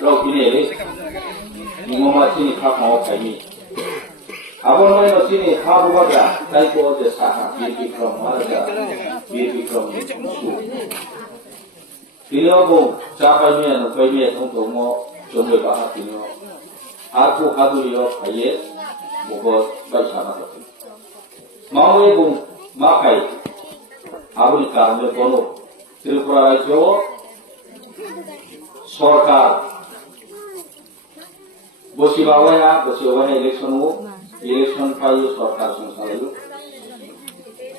rau ini ngoma sini khap mau kai abon mai no sini ha bu ba kai ko de sa ha bi from maraja bi from su Tino ko cha pai me no pai me thong thong mo chom le ba ha tino a ko ha du yo khaye mo ko bai sa na ko ma we ko ma kai abul ka me ko no Tripura রাজ্য সরকার বসিবাওয়া election পাই সরকার সংসার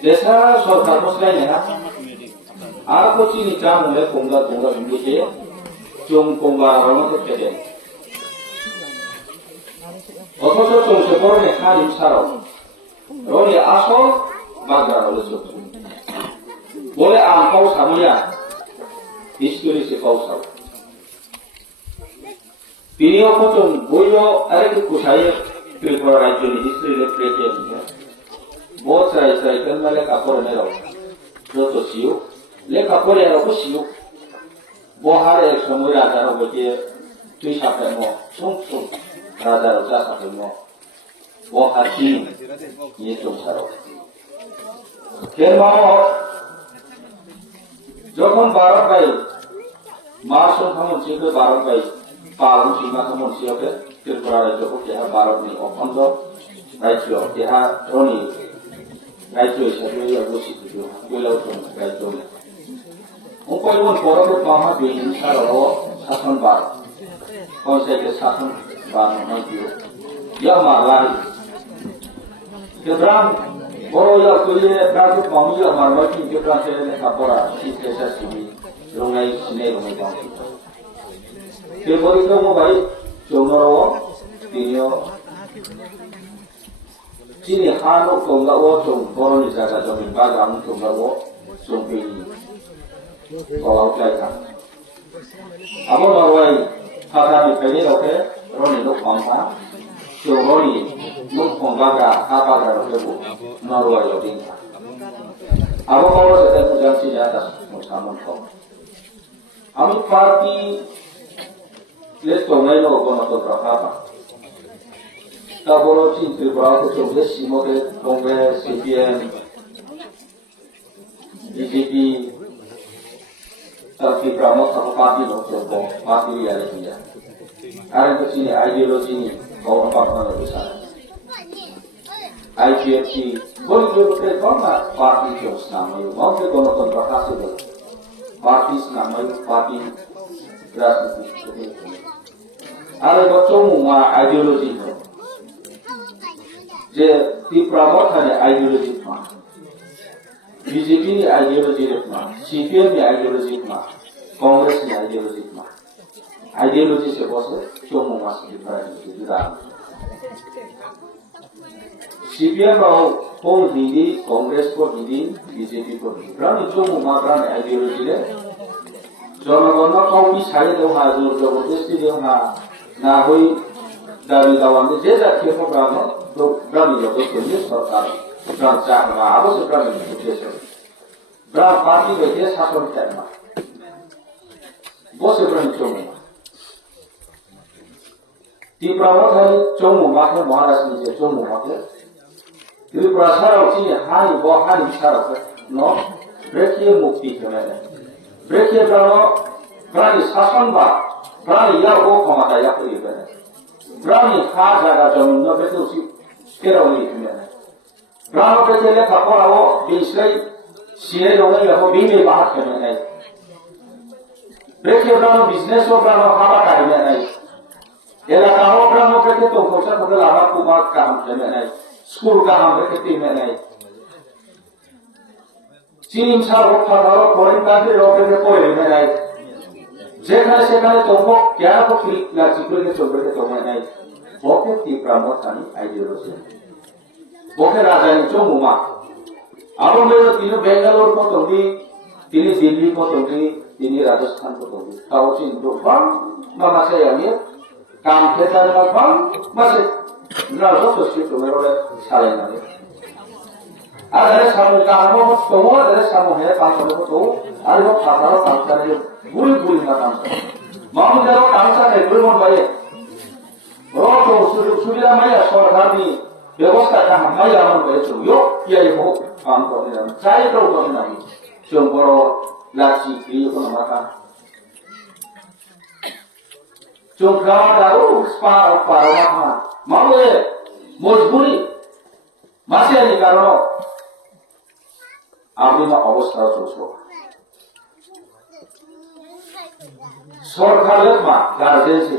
দেশা সরকার বসলাই না আর কোচি নিচা মলে কোঙ্গা কোঙ্গা হিন্দিতে চোং কোঙ্গা রমতে খেতে অথচ চলছে পরে খালি সারাও রনি আসল বাগড়া হলে চলছে বলে আমকাও সামইয়া হিস্টোরি সে কাও সাম তিনিও প্রথম বইও আরেক কুশাই ত্রিপুরা রাজ্য হিস্ট্রি লেখে बहुत सारे कल में लेखा पढ़ने रहो जो तो सियो लेखा पढ़े रहो सियो वो हर एक समय राजा रो बचे तुई सापे मो सुन सुन राजा रो जा सापे मो वो हर चीज ये तुम सारो फिर माओ যখন ভারত ভাই মার্শাল খামন সিকে ভারত ভাই পালন সীমা খামন সিকে ত্রিপুরা রাজ্য কে ভারত নি অখণ্ড রাজ্য কে রনি রাজ্য হিসাবে ঘোষিত হলো রাজ্য উপলব্ধ পরবর্তী মহা বিহিংসার শাসন বার কনসেপ্ট শাসন বার নয় ইয়া মালাই কেবরাম বড় ইয়া কইলে প্রাকৃত মামিয়া মারবা কি কেবরাম সেনে কাপড়া শিক্ষা শিবি রঙাই সিনে রঙাই গাও কেবরি তো ভাই চৌনরো তিনিও চিনি হানো কংগাও চৌ বড়নি জায়গা জমি বাগান কংগাও চৌপি কলাও চাইতা আমো নরওয়াই হাতানি ফেলে রকে রনি লোক পাম্পা চৌরনি লোক কংগাগা হাবাগা রকে নরওয়াই লদিনকা আমো কলো সেটা বুঝাচ্ছি যাতা মোসামন কম আমি পার্টি লেস কংগাইনো গণতন্ত্র হাবা তারপরে ত্রিপুরা চৌধুরী সিমকে কংগ্রেস সিপিএম বিজেপি তার ত্রিপুরা মত পার্টি হচ্ছে পার্টি আর ইন্ডিয়া আর একটা চিনি আইডিওলজি গৌরব পাঠানো বিষয় আইপিএফসি বলতে কমা পার্টি জোস নামে মধ্যে গণতন্ত্র হাসিল পার্টি নামে পার্টি রাজনীতি আর একটা চৌমুমা আইডিওলজি যে ত্রিপুরা মথানে আইডিওলজি মা বিজেপি ni আইডিওলজি মা সিপিএম ni আইডিওলজি মা কংগ্রেস ni আইডিওলজি মা আইডিওলজি সে বসে চৌমু মাস ত্রিপুরা সিপিএম और कोण हिंदी कांग्रेस को हिंदी बीजेपी को रानी चौमु मा रानी आइडियोलॉजी ले जनगण कौमी सारे देहा जो जबरदस्ती देहा ना होई दाबी दावाने जे जातीय प्रोग्राम तो ग्रामीण लोगों के लिए सरकार ग्राम चाहना आवश्यक ग्रामीण उद्देश्य ग्राम पार्टी के लिए शासन करना वो से ग्रामीण चौमु त्रिपुरा में चौमु माथे महाराष्ट्र में चौमु माथे त्रिपुरा साराव ची हानि वो हानि साराव नो ब्रेकिए मुक्ति होने ब्रेकिए ग्रामीण शासन बा ग्रामीण या वो क्षमता या कोई बने ग्रामीण खा जागा जमीन न बेटे उसी केरावली में ग्रामीण पे चले खपरा वो बिस्लाई सीने लोगों या वो बीमे बाहर करने नहीं ब्रेक ग्रामीण बिजनेस और ग्रामीण खाना करने नहीं इलाका हो ग्रामीण पे तो कोचा तो लाभा कुमार काम करने नहीं स्कूल काम पे में नहीं चीन सार हो खाना हो फॉरेन कंट्री लोग पे कोई में नहीं যেখানে সেখানে তোমো কেন কো ক্লিক না সিকিউরিটি চলবে তোমো নাই ওকে ত্রিপুরা মতানি আইডিওলজি ওকে রাজধানী চৌমুমা আবার মেরো তিনি বেঙ্গালোর কো তোমি তিনি দিল্লি কো তোমি তিনি রাজস্থান কো তোমি তাও চিন তো বাম মামাসে আমি কাম খেতার না বাম মাসে না তো সে তো মেরো সালাই না আরে সামু কাম তো আরে সামু হে কাম তো আরে খাতার কাম করে বুড়ি বুড়ি না কাম মামু যারা কাম করে सरकारनि बेबस्था हामनाय जानांगौ जों यो यायखौ खालामथ'नो जाय गावखौनो नायो जों बर' लाथि गैयैखौ नङा जों गावदाव पारावहा माबे मजबुरी मासेनि कारणाव आबुमा अबस्था चलছো সরকারের গার্জেন্সে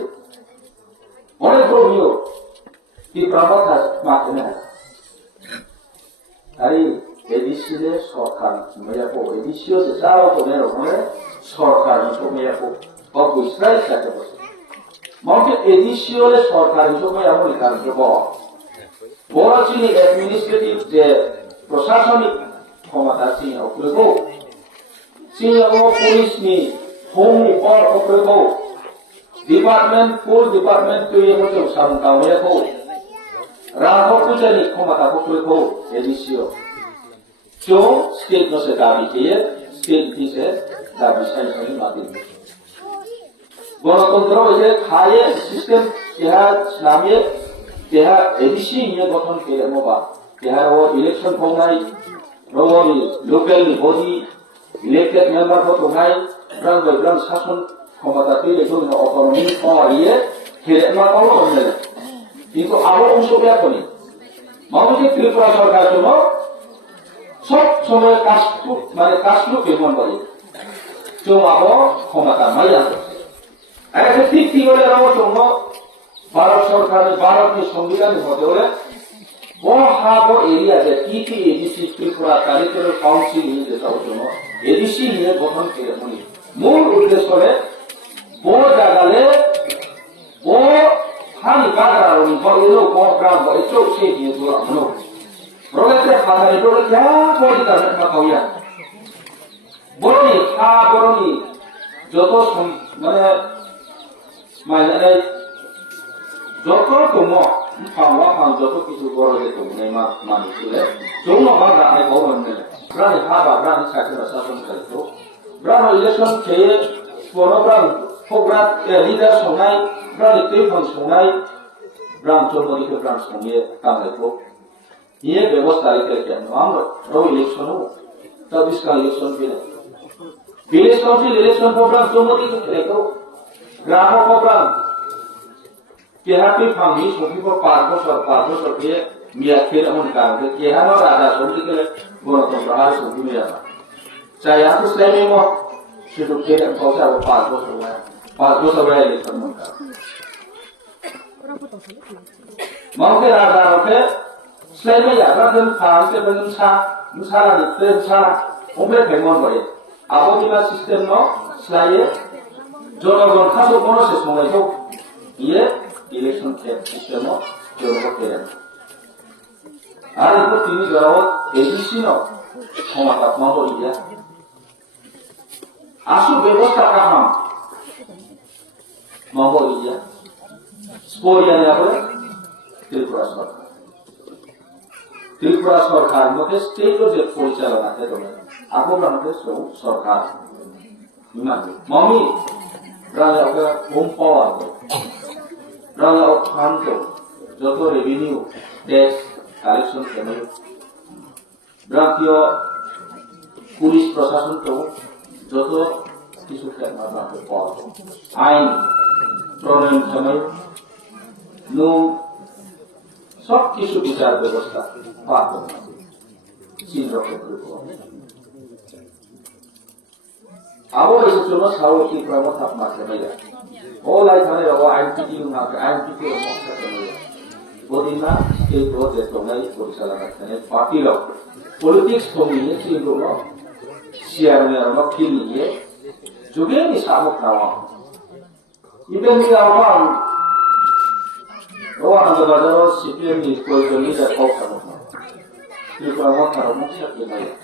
অনেক রোগীও কি প্রমাণ মাধ্যমে আরে এডিসিলে সরকার মেয়াকো এডিসিও যাও তোমরা ওখানে সরকার মেয়াকো অবশ্যই সাথে বসে মতে এডিসিওলে সরকার হিসেবে এমন কার্যব বড় চিনি অ্যাডমিনিস্ট্রেটিভ যে প্রশাসনিক ক্ষমতা চিনি অগ্রগো চিনি পুলিশনি Home or operable department, full department to you to some Tawako. Raho Pujani Komata Hoko, Edisio. So, state no se dabi here, state is a dabi sanction nothing. Gonna control is a higher system, they have Slamia, they have Edisi near bottom here mobile. They have election for night, local body, elected member for tonight. Rang by rang sasun ক্ষমতা পেলে তো autonomy পাওয়ারিয়ে হেরে না পাওয়া হলে কিন্তু আবার অংশ ব্যাপনী মানুষের ত্রিপুরা সরকার জন্য সব সময় কাজটু কেমন করে জমাবো ক্ষমতা মাইয়া একটা ঠিক কি বলে রাও জন্য ভারত সরকারের ভারতের সংবিধানের মধ্যে বলে ও হাবো এরিয়াতে কি এডিসি ত্রিপুরা কারিকুলার কাউন্সিল নিয়ে যাওয়ার জন্য এডিসি নিয়ে গঠন করে উনি মূল উদ্দেশ্য করে বড় জায়গালে ও হানি কাগরা উনি বলেলো প্রোগ্রাম বলেছো সেই দিয়ে তো আমনো প্রলেতে ফাদারে তো যা পরিতা না কইয়া বড়নি যত মানে যত তোমো ফাওয়া যত কিছু বড় যে তোমনে মানুষলে জন্য বাবা আই বলনে প্রায় হাবা প্রায় সাথে শাসন করতো ব্রাহ্মণ ইলেকশন খেয়ে বড় প্রোগ্রাম লিডার সংনাই ব্রাহ্মণ টেলিফোন সংনাই ব্রাহ্মণ চৌধুরীকে ব্রাহ্মণ সঙ্গে কামলাইতো নিয়ে ব্যবস্থা রেখে কেন আমরা ইলেকশনও 24 का election village council election programme Chaudhary खेलेको ग्राम प्रोग्राम केहापी फांगी सोफी को पार्को के मिया खेल अमन कारके केहानो राजा सोफी के गणतंत्र हार सोफी मिया चाहे आप स्लैमी मो सिर्फ के कौसा वो पार्को सब इलेक्शन में का मौके राजा के स्लैमी यात्रा दिन फांग के बन सारा दिखते सारा उम्र फेमस बड़े आबोदिमा सिस्टम नो स्लाइए जनगण खासो कोनो से समायखौ ये इलेक्शन सिस्टम नो जनगण के आरो इको तिनि जराव एजेंसी नो क्षमता माबो इया आसु व्यवस्था काहाम माबो इया स्पोरिया याबो त्रिपुरा सरकार मके स्टेट जे परिचालना है तो आपको ब्रांडे सरकार इमाने मम्मी ब्रांडे का होम पावर तो ब्रांडे फंड तो जो तो रेवेन्यू टैक्स कलेक्शन करने ब्रांडियो पुलिस प्रशासन तो जो तो किसी करना ब्रांडे पावर आइन प्रोग्राम समय नो सब किसी विचार व्यवस्था बात चीन रखे अब इस चुनाव साव की प्रमुख अपना से मिला ओ लाइक हमें वो आईपीटी ना आईपीटी और मौका से मिला वो दिन ना एक दो देशों में परिचालन करते हैं पार्टी लोग पॉलिटिक्स तो नहीं है चीन लोग शेयर में और किल नहीं है जुगे निशानों का इवन ये आवाम Orang yang berada sipil ni kuasa ni dah tahu sama. Ini kalau kalau mungkin kita ya.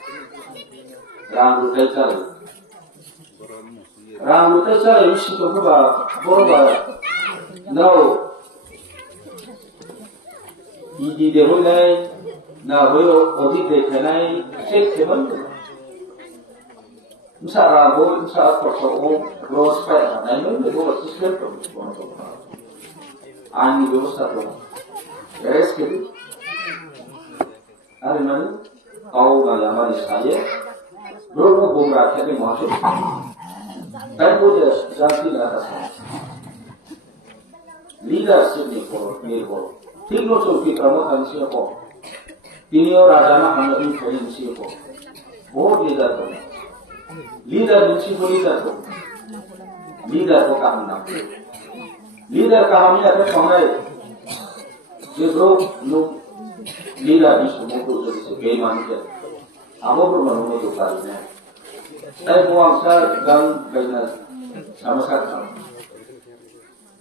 Rambut cari isi tu berapa? Now, ini dia mulai, nah boleh audit dekanai, cek keman. Misalnya boleh misalnya kalau rose pada, nah ini boleh sistem tu. आईनी व्यवस्था तो Eres que ari mani kau na yamani saye bro bumra khete maso tai boje janti na ta leadership ni ko ঠিক মতো কি promotion ছিল ko তিনিও রাজা না আমরা ফেলেন ছিল ko বহুত লিডার তো লিডার को काम ना लीडर का हम ये समय जो लोग लीडर भी समूह को जैसे कई मान के आमो पर मनो तो कार्य है तय वो अक्सर गन कहना समस्या था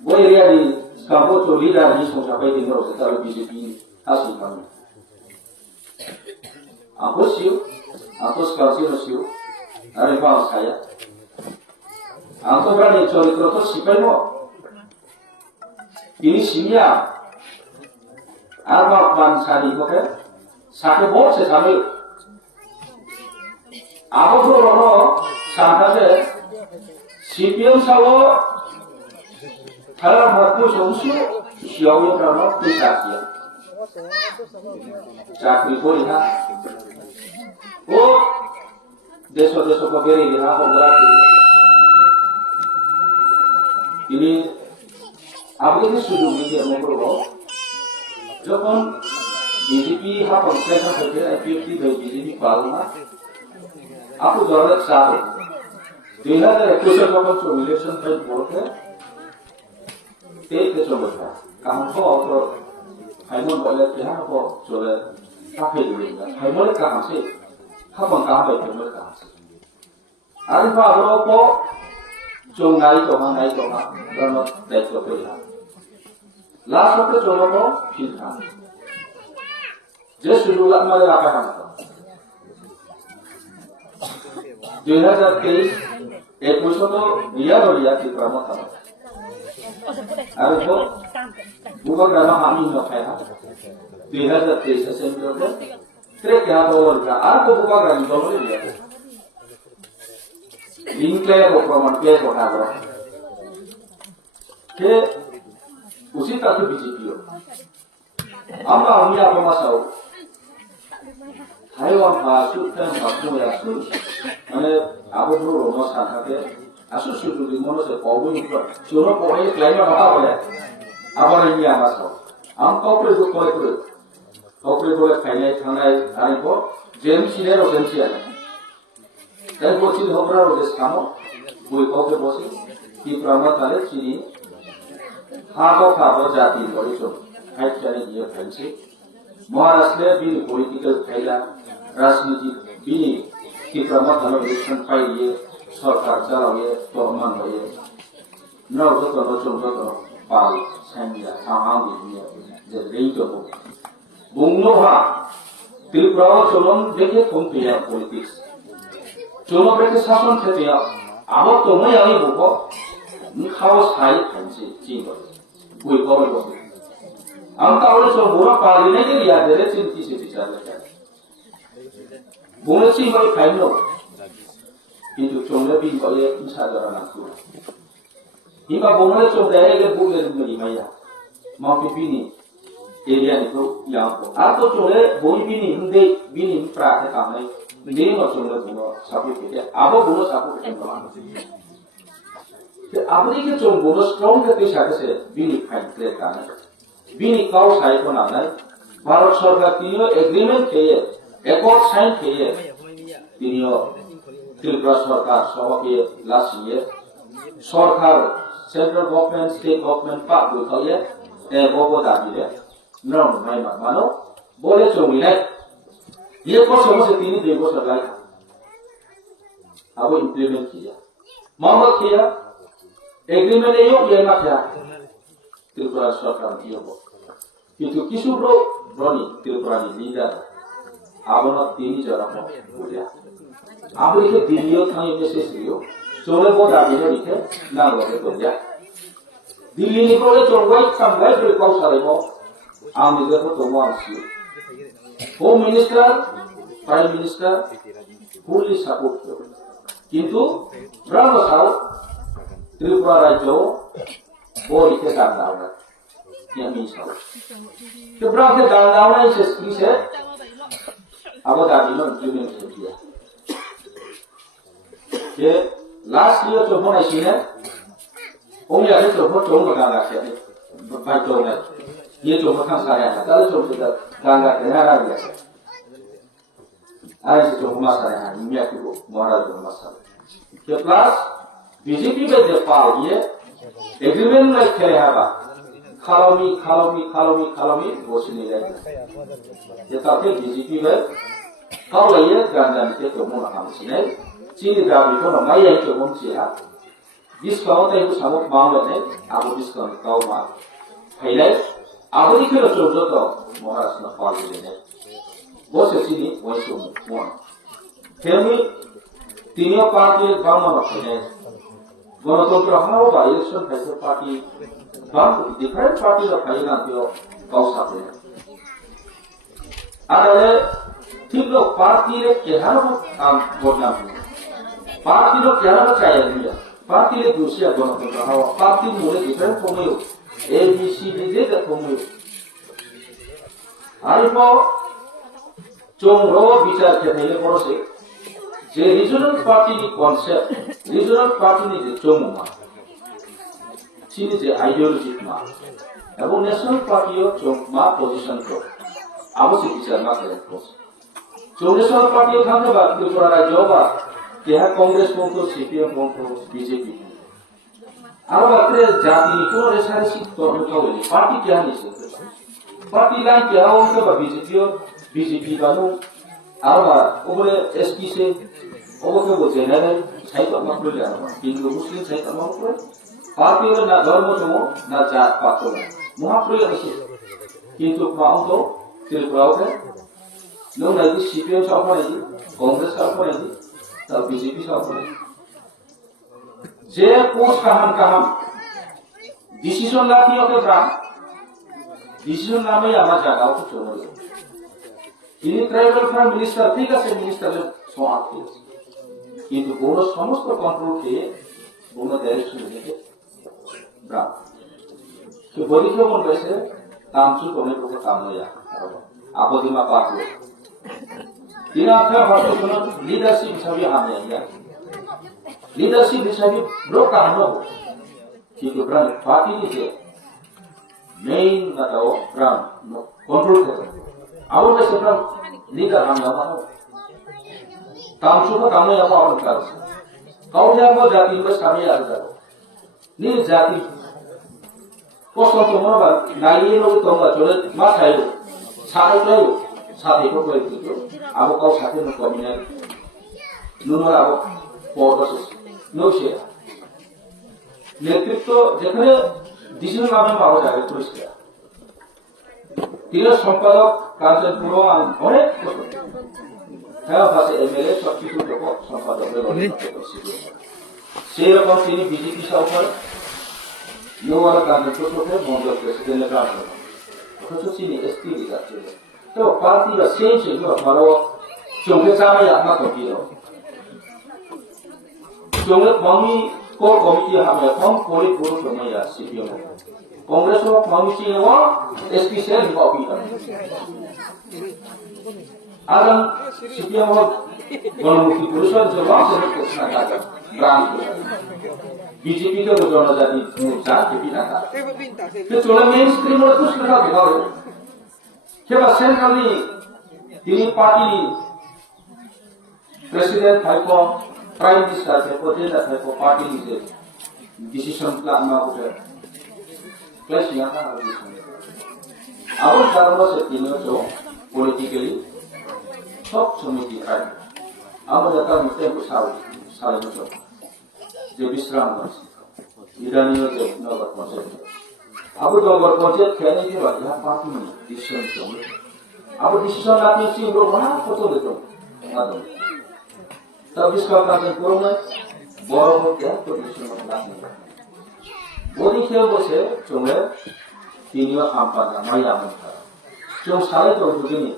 वो एरिया दी काबो तो लीडर नहीं सोचा पे दिन रो से तालो बीजेपी हासिल करना आपको स्काउसियो अरे बात saya aku berani cerita itu siapa mo ini simia apa bangsa di mana sakit bos sekali aku tu orang sampai CPM sawo kalau mampu solusi siapa orang bisa dia cakri boleh oh deso ko beri ha ko berarti ini আপনি শুধু media মঙ্গল যখন BJP হা পঞ্চায়েত থেকে IPFT BJP পালনা আপু দলের সাথে 2021 যখন election fight করতে তেইতে চলে কাম তো অত হাইমন বলে তেহা কো চলে কাফে দিলে হাইমন কাম আছে হাবন কাম বাই তেমন কাম আছে আর ভালো কো chung nai to ma ram dai to pe la last waktu chung ko phil tha je shuru la ma la ka ha 2023 21 to liya ki prama tha ar ko buka grama ami no khaya 2023 assembly ko tre kya dollar ka ar ko buka grama dollar liya लिंक्ले को प्रमाण के बना दो के उसी तरह BJP हो আমরা আমি আপনার হাইওয়া ভাষু তেম ভাষু আসু মানে আবদ্ধ রোম সাথাতে আসু শুধু মনসে কবুই চোর পড়ে ক্লাইমা না বলে আবার এই আমার সব আম কপরে তো কপরে বলে খাইলাই থানায় আইব জেমসিনের ওজেন্সি আছে dan bocil hobra rodes kamo bui koke bosi ki pramat kale chini habo jati bori so hai chane diye khanse maharashtra bin political khaila rajniti bini ki pramat kale election pailiye sarkar chalaye torman hoye no to chomto pal sanya samang diye je rei to bungno ha tripura cholon dekhe kompiya politics জনপ্রতি শাসন থেকে আবার তোমায় আমি বলবো খাওয়া সাই খাইছি চিন বই কবে বসে আমি তাহলে সব বুড়া পারি নাই যে ইয়াদের চিন্তি সে বিচার বলেছি ভাই খাইল কিন্তু চলে বিন করে ইচ্ছা করা না করে ইবা বলে চোখ দেয় এলে বুকে দিবি মাইয়া মাপি বিনি এরিয়া নিকো ইয়াপো আর তো চলে বই বিনি হিন্দে বিনি প্রাতে কামে नहीं मचोले बुनो सापु के आबो बुनो सापु के प्रमाण है अपनी के जो बुनो स्ट्रांग के पेशा से बिनी फाइट प्ले का है बिनी काउ साइ को ना है भारत सरकार तीनों एग्रीमेंट के एकॉर्ड साइन के तीनों त्रिपुरा सरकार सब के लास्ट ईयर सरकार सेंट्रल गवर्नमेंट स्टेट गवर्नमेंट पा दो तो ये बोबो दाबी है नो नहीं मानो बोले चोमिले ये को समझ तीन देवो सरकार अब इंप्लीमेंट किया मामला किया एग्रीमेंट ये ना क्या त्रिपुरा सरकार किया वो किंतु किसी ब्रोनी त्रिपुरा की लीडर अब ना तीन जरा बोलिया अब इसे दिल्ली था ये मैसेज लियो चोले बहुत आगे है लिखे ना लोगे तो क्या दिल्ली निकले चोरवाई संभाल फिर कौन सारे वो आम इधर तो तुम आंसू home minister prime minister fully support করে কিন্তু ব্রাহ্মণ সাউ ত্রিপুরা রাজ্য বলিতে কাজ না yang misal. Keberapa dalam sesi se, apa tadi lo jual sedia. Ye last year coba nasi ni, orang yang coba coba gangga siapa, baik coba. Ye coba kan saya, kalau coba kita gangga dengar lagi. Ayah coba masalah ni, ni aku muara coba masalah. Kelas BJP berdepan ye, agreement lagi kerja apa? Kalami, bos ni lagi. Tetapi BJP ber, kalau ye gandan kita coba nak kami sini. Ciri dari itu nama yang itu muncul. Diskaun itu sangat mahal ni. Aku diskaun kau mah. Highlight. Aku ni kalau coba tu, mahal nak pakai ni. Bos sini, bos itu mahal. Kami tiga parti bama nak ni. Gणतंत्र हमारा election फैसला party bam different party la पाई ना दियो कौ साथे. आरे ठीक लोग party ले क्या ना बोलना Parti lo क्या ना चाहिए नहीं Parti ले दूसरी गणतंत्र हमारा party मुझे different फॉर्म में A B C D they the form में आरे पो चोंगरो बिचार के नहीं ले पड़ो से जे regional party ni concept, regional party ni je comu ma, sini je ideology ma, abang national party yo com ma position ko, abo si bicara ma keren ko. So national party yo khamne ba, tu pura rajyo ba, kya Congress konto, CPM konto, BJP. Abo batre jati ni ko resari si to ka wali, party kya ni se, party line kya ho ke ba BJP ba no, abo obore SP se Oke boleh nih, saya tak mampu lihat. Hindu Muslim saya tak mampu. Parti orang nak dormo semua, nak jahat patron. Mampu lihat sih. Hindu mau tu, tidak mau kan? Lalu nanti CPM siapa lagi, Congress siapa lagi, tak BJP siapa lagi. Jadi post kaham, decision lagi oke kan? Decision namanya apa jaga aku cuma. Ini tribal prime minister, tiga se minister le soal tu. কিন্তু কোনো সমস্ত কন্ট্রোলকে কোনো direction দিতে ব্রাভ তো বলিকে মন বেসে তামচু কোনে কোনে কাম হইয়া আপদিমা পাতলো দিনা ফে হতো কোন লিডারশিপ হিসাবে হামে ইয়া লিডারশিপ হিসাবে ব্রোক কামলো কিন্তু ব্রান পার্টি নিতে মেইন নাটাও ব্রান কন্ট্রোল করে আবার বেসে ব্রান লিডার হামে বানো Tamsu ka kamu yang mau angkat. Kau yang mau jati bos kami angkat. Ni jati. Kosong cuma apa? Nai lo itu enggak coret mas ayo. Saat itu kau itu. Aku kau satu nak kau minat. Nomor aku fokus. No share. नेतृत्व যেখানে decision নামে পাওয়া যায় police কে তিনজন সম্পাদক কার্যের পুরো অনেক হ্যাঁ পাশে এমএলএ সবকিছু লোক সম্পাদকের সেই রকম তিনি বিজেপি সরকার নোয়ার কার্যক্রমে মন্ডল প্রেসিডেন্টের কাজ অথচ তিনি এসপি দিচ্ছে তো পার্টিরা সেই সেগুলো ভালো চোখে চাই আপনার তৈরি চোখে কমি কোর কমিটি হামে কম করে পুরো সময় সিপিএম কংগ্রেস ও কমিটি ও এসপি সেল কপি আগাম সিপিএম গণমুক্তি পরিষদ জবাব দেবে ঘোষণা কাজ ব্রাঞ্চ বিজেপি কে জনজাতি মোর্চা কেপি না তো চলে মেইন স্ট্রিম এর কুছ না দেখাও কেবা সেন্ট্রালি তিনি পার্টি প্রেসিডেন্ট থাকো प्राइम मिनिस्टर से प्रेसिडेंट से को पार्टी से डिसीजन प्लान में उठे प्लस यहाँ का अब कारण से तीनों जो पॉलिटिकली सब समिति है अब जब मिलते हैं साल में जो विश्राम करते इरानियों के नगर पहुंचे अब नगर पहुंचे खेलने के बाद यहाँ पार्टी में डिसीजन चाहिए अब डिसीजन लाने से लोग बना फोटो देते हैं तब इसका कारण कौन है बड़ा हो गया तो इसमें मतलब नहीं बोली क्या बोले चुंगे तीनियों आम्पाना माया मंथा चुंग सारे तो बुझनी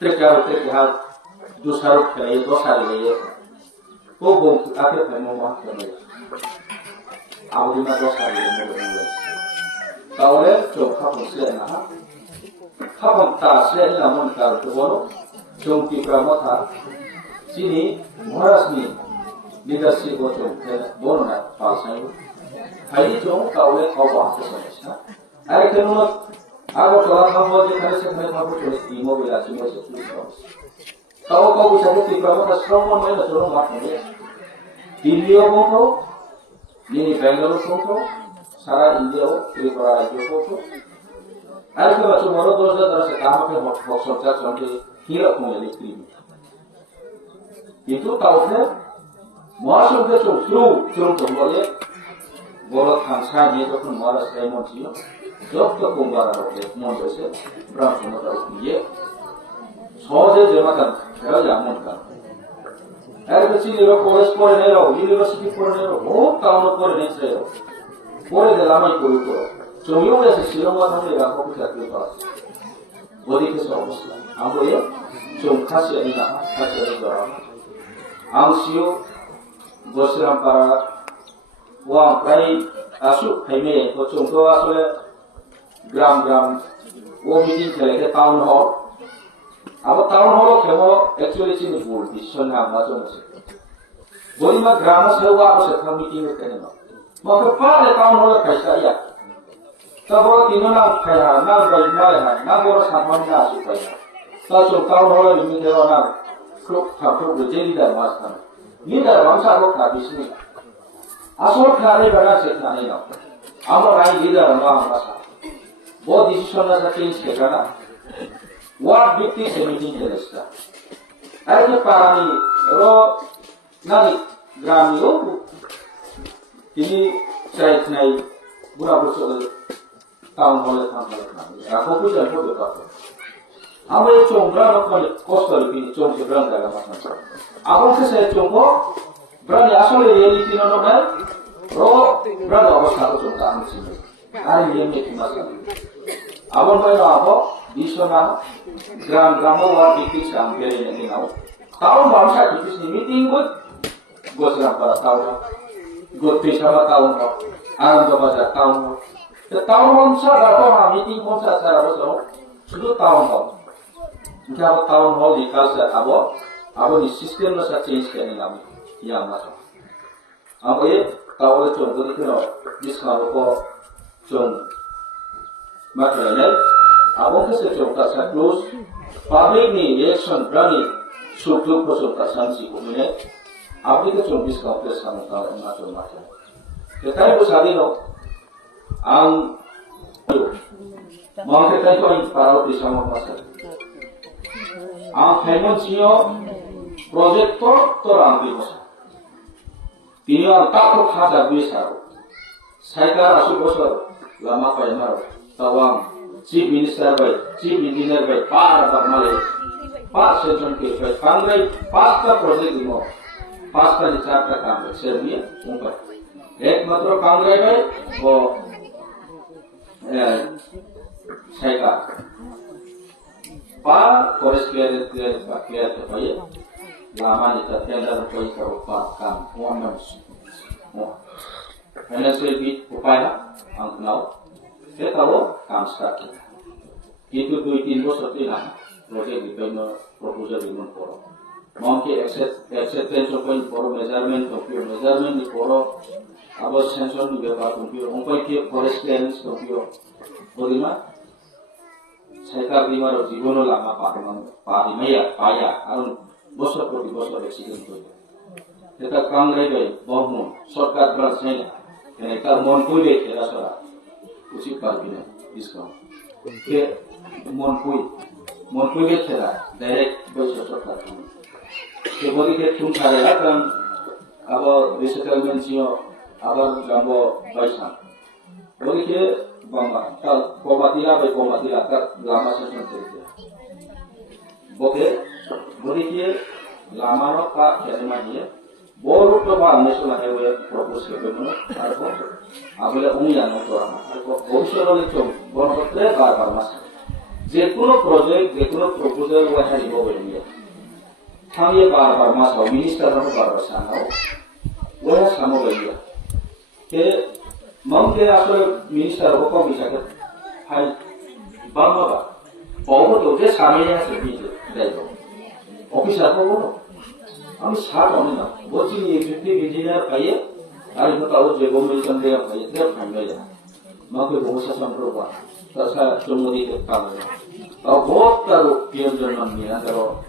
ट्रेक्टर जो सारे खेले दो सारे ले वो आके फेमो वहाँ खेले अब दिन दो सारे ले তাহলে চোখ খাপছে না খাপন তা সে নামন কার তো বলো চৌকি প্রমথা চিনি মহারাজনি লিডারশিপ ও চোখ বলো না পালসাই হাই চোখ তাহলে খাওয়া আসতে সমস্যা আর কেন আগরতলা থাকবো যেখানে সেখানে থাকবো চলে মোবাইল আছে মেসেজ তাও কাউ সাথে তীব্রতা শ্রমণ হয় না চলো মাঠ নেবে দিল্লিও বলতো যিনি ব্যাঙ্গালোর বলতো সারা ইন্ডিয়াও ত্রিপুরা রাজ্য বলতো আর কেউ আছে বড় দরজা দরজা কামাকে সরকার সঙ্গে কিরকম ইলেকট্রিক কিন্তু কাউকে মহাসংখ্যে চলতো বলে বড় খানসা নিয়ে যখন মহারাষ্ট্র এমন ছিল যত কুম্বারা হতে মন হয়েছে ব্রাহ্মণতা নিয়ে সহজে জমাতাম এরা যেমন কারণ এর বেশি কলেজ পড়ে নেও ইউনিভার্সিটি পড়ে নেও বহুত কারণ পড়ে নিচ্ছে পড়ে দিলাম এই করি তো জমিও গেছে শিলংবাদ হলে এরা কপি চাকরি পাওয়া ওদিকে সে অবস্থা আমরা চোখ খাসি আনি না খাসি আনি করা আমসিও বসিরাম পাড়া ওয়া প্রায় আসুক খাইমে তো চোখ আসলে গ্রাম ও মিটিং খেলে টাউন হল আবার টাউন হল কেমন একচুয়ালি চিনি ভুল বিশ্বের নাম আছে বলিমা গ্রাম সেবা আছে থাম মিটিং কেন মতো পারে টাউন হল খাইছা ইয়া তারপর তিন না খায়া না বাইনা না বড় সামান না আসে খাইয়া তারপর টাউন হল মিটিং দেওয়া না খুব ঠাকুর যে লিডার মাস খান লিডার বাংসা হোক না বিষ্ণু আসল খারে বেড়া শেখা নেই না আমরা রাই লিডার আমরা वो डिसीजन ना चेंज किया ना वार्ड व्यक्ति से मीटिंग के लिस्टा ऐसे पारानी रो नानी ग्रामीणों ini saya naik buat bersama tahun oleh tahun aku pun jadi betul apa yang cuma nak kos lebih cuma seberang dalam masa apa yang saya cuma berani asal reality nona ro berani apa satu cuma kami sini hari ini kita abang mana apa di sana gram war dikit sampai ini tahu tahun bangsa dikit ni meeting gue serang pada tahun gue pisah tahun alam baca tahun tahun bangsa berapa orang meeting bangsa saya harus sudah tahun jika tahun hal di kalsa abo ni sistem nasa change kene nami yang masuk abo ye tahun itu jadi kena diskon ko cung material abang ke secung tak close public ni election berani suatu kosong tak sanksi kumene abdi ke cung diskon plus kamu tahu macam tetapi bos hari no ang mau kita itu yang parau di sama masa ang hemon sio project to ambil masa ini orang takut ada bisa saya kira asal bosor lama payah tawang chief minister by chief engineer by par malay पांच session के कांग्रेस पांच का project दिनो पांच का विचार का काम है सर्विया ऊपर एक मात्र कांग्रेस है वो साइका पार फॉरेस्ट क्लियर तो भाई लामा निता टेंडर कोई करो पार काम वन नंबर फाइनेंशियल बीट उपाय अंक नाउ ये तारो काम start itu 2-3 bos seperti lah project di peno proposal di poro mungkin acceptance point poro measurement di poro abos sensor di bawah kompio mungkin ke forest clearance kompio bolima saya lima ro jibono lama parimaya paya arun bosor proti bosor accident to eta kam rebe bohmo sarkar branch nei ene kar mon koi kera sara usi parbine discount ke mon koi ke kera direct bosor sarkar ke bodi ke tum khare kan abo resettlement sio abar jambo baisa bodi ke bangga tal komatila ka lama session terjadi boke bodi ke lama no ka kerema dia boru to ba national highway propose ke beno arko abule unya no to arko bhobishyor le to bonotre bar mas je kono project je kono proposal wa hari bo beliye tham ye bar mas minister no bar sana wo samo beliye ke Mangke asal minister hukum bisa ke, hai, bangga, bahwa tu je samanya seperti itu. Officer apa? Kami sahaja ni na, bocil ni fifty engineer kaya, hari itu tahu je government sendiri kaya, dia pandai ya. Mangke bahasa sendiri apa? Terasa cuma di depan. Kalau bot kalau pion jangan ni, kalau